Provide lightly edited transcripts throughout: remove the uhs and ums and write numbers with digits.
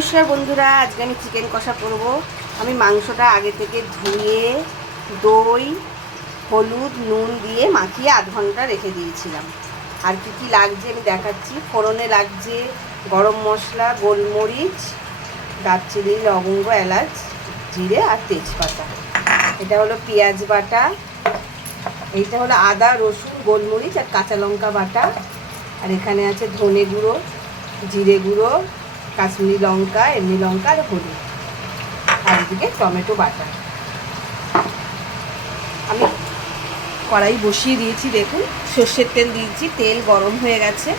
নমস্কার বন্ধুরা, আজকে আমি চিকেন কষা করব। আমি মাংসটা আগে থেকে ধুয়ে দই হলুদ নুন দিয়ে মাখিয়ে আধ ঘন্টা রেখে দিয়েছিলাম। আর কি কি লাগছে আমি দেখাচ্ছি। ফোড়নে লাগছে গরম মশলা, গোলমরিচ, দারচিনি, লবঙ্গ, এলাচ, জিরে আর তেজপাতা। এটা হলো পেঁয়াজ বাটা, এইটা হলো আদা রসুন গোলমরিচ আর কাঁচা লঙ্কা বাটা। আর এখানে আছে ধনে গুঁড়ো, জিরে গুঁড়ো, কাশ্মীরি লঙ্কা, এমনি লঙ্কা আর হলুদ। আর এদিকে টমেটো বাটা। আমি কড়াই বসিয়ে দিয়েছি, দেখুন সর্ষের তেল দিয়েছি, তেল গরম হয়ে গেছে।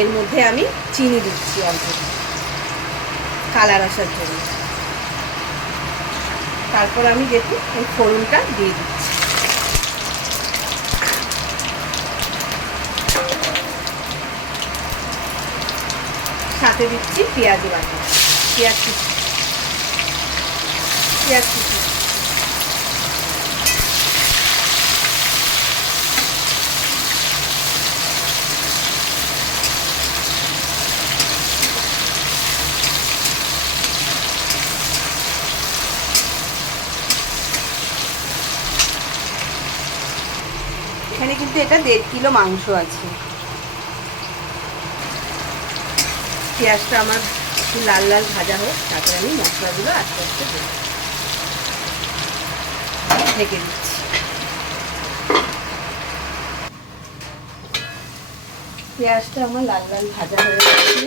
এর মধ্যে আমি চিনি দিচ্ছি অল্প, কালার আসার জন্য। তারপর আমি দেখুন এই ফোড়নটা দিয়ে দিচ্ছি। সাথে দিচ্ছি পেঁয়াজ বাটা, পেঁয়াজ কুচি। এখানে কিন্তু এটা 1.5 কিলো মাংস আছে। পেঁয়াজটা আমার একটু লাল লাল ভাজা হোক, তারপরে আমি মশলাগুলো আস্তে আস্তে দেব। ঢেকে দিচ্ছি। পেঁয়াজটা আমার লাল লাল ভাজা হয়ে গেছে।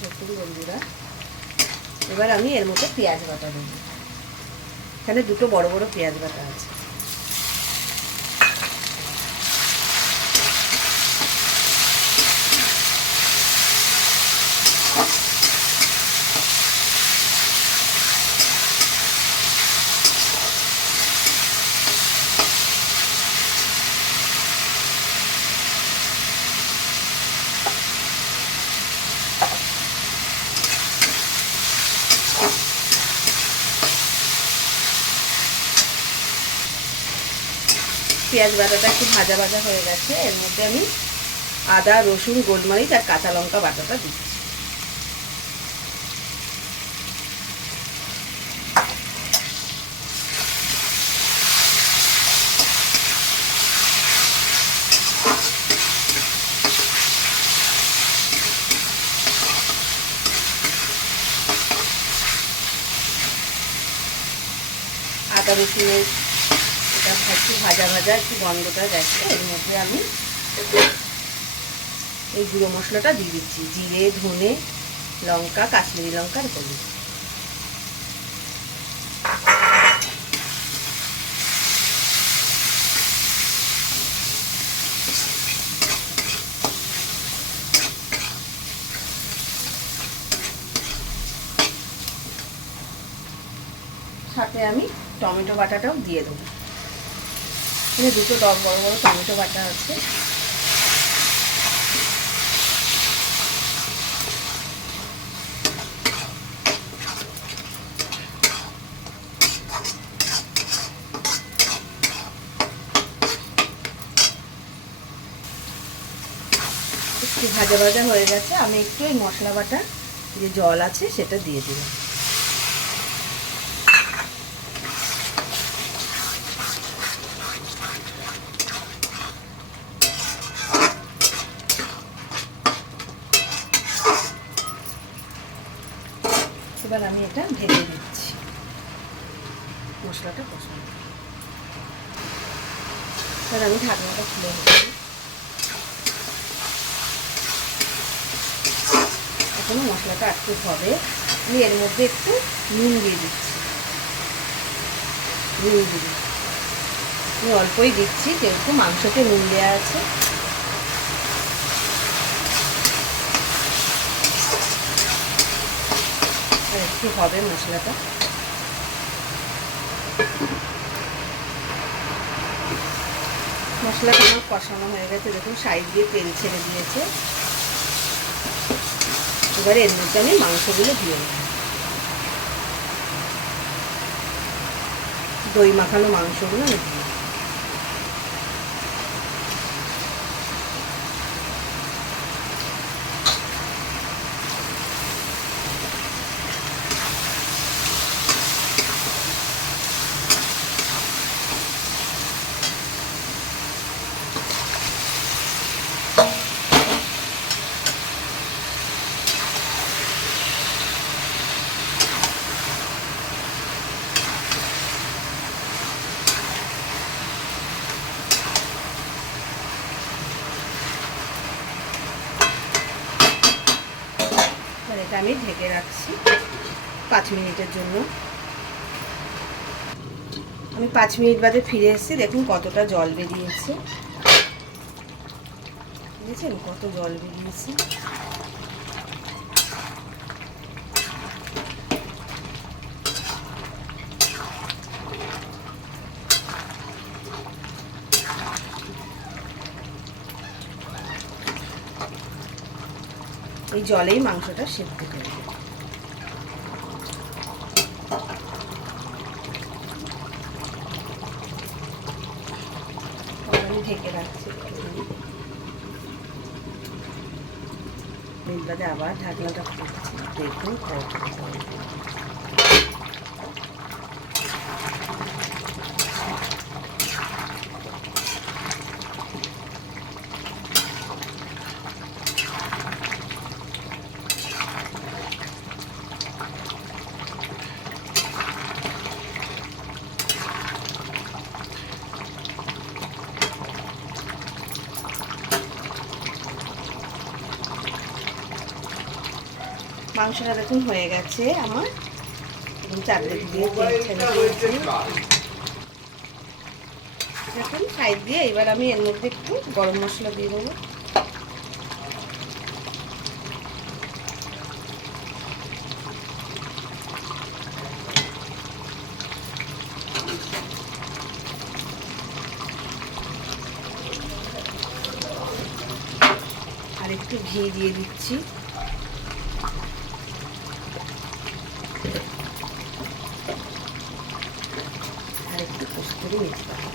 দেখুন বন্ধুরা, এবার আমি এর মধ্যে পেঁয়াজ বাটা দেবো। এখানে দুটো বড় বড় পেঁয়াজ বাটা আছে। পেঁয়াজ বাটাটা একটু ভাজা ভাজা হয়ে গেছে। এর মধ্যে আমি আদা রসুন গোলমরিচ আর কাঁচা লঙ্কা বাটাটা দিচ্ছি। আদা রসুনের এটা একটু ভাজা ভাজা একটু গন্ধটা গেছে। এর মধ্যে আমি এই গুঁড়ো মশলাটা দিয়ে দিচ্ছি, জিরে ধনে লঙ্কা কাশ্মীরি লঙ্কার হলুদ। সাথে আমি টমেটো বাটাটাও দিয়ে দেবো। এখানে দুটো বড় বড় টমেটো বাটা আছে। একটু ভাজা ভাজা হয়ে গেছে। আমি একটু এই মশলা বাটা যে জল আছে সেটা দিয়ে দিলাম। এবার আমি এটা ঢেকে দিচ্ছি, মশলাটা কষানো। এবার আমি ঢাকনাটা খুলে দিচ্ছি। এখনো মশলাটা একটু হবে। আমি এর মধ্যে একটু নুন দিয়ে দিচ্ছি। আমি অল্পই দিচ্ছি, যেহেতু মাংসতে নুন দেওয়া আছে। একটু হবে মশলাটা। মশলাটা আমার কষানো হয়ে গেছে, দেখুন সাইড দিয়ে তেল ছেড়ে দিয়েছে। এবারে এর মধ্যে আমি মাংসগুলো দিয়ে দেবো। দই মাখানো মাংসগুলো আমি দিয়ে আর এটা আমি ঢেকে রাখছি 5 মিনিটের জন্য। আমি 5 মিনিট বাদে ফিরে এসেছি, দেখুন কতটা জল বেরিয়েছে, বুঝেছেন কত জল বেরিয়েছে। এই জলেই মাংসটা সেদ্ধ করে দেব। আমি ঢেকে রাখছি, মিনিট বাদে আবার ঢাকনাটা খুলছি, দেখুন কত জল। মাংসটা দেখুন হয়ে গেছে আমার, চারদিক দিয়ে দেখুন সাইড দিয়ে। এবার আমি এর মধ্যে একটু গরম মশলা দিয়ে দেবো। আর একটু ঘি দিয়ে দিচ্ছি। আর একটু কস্তুরি মেথি পাতা।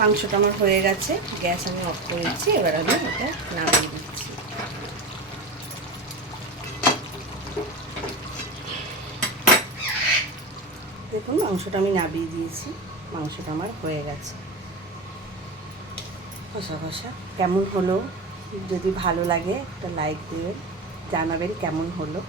মাংসটা আমার হয়ে গেছে, গ্যাস আমি অফ করে দিচ্ছি। এবার আমি ওটা নামিয়ে দিচ্ছি। দেখুন মাংসটা আমি নামিয়ে দিয়েছি, মাংসটা আমার হয়ে গেছে কষা কষা। কেমন হলো, যদি ভালো লাগে একটা লাইক দেবেন, জানাবেন কেমন হলো।